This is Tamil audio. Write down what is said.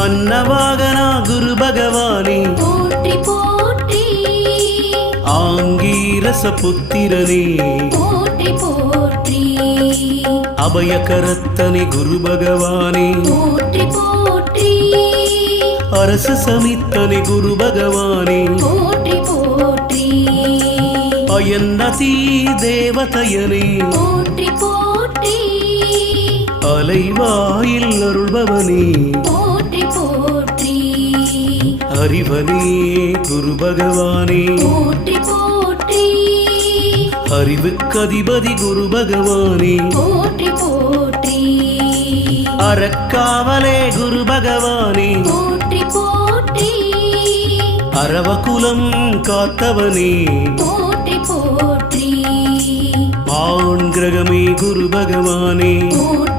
அன்னவாகனா குரு பகவானே போற்றி போற்றி ஆங்கீரச புத்திரனே போற்றி போற்றி அபயகரத்தனே குரு பகவானே போற்றி போற்றி அரச சமித்தனே குரு பகவானே போற்றி போற்றி அயன்னதி தேவதையனே போற்றி போற்றி அலைவாயில் அருள்பவனே போற்றி போற்றி அறிவனே குரு பகவானே போற்றி போற்றி அறிவுக்கதிபதி குரு பகவானே போற்றி போற்றி அறக்காவலே குரு பகவானே போற்றி போற்றி அரவகுலம் காத்தவனே போற்றி போற்றி ஆண் கிரகமே குரு பகவானே போற்றி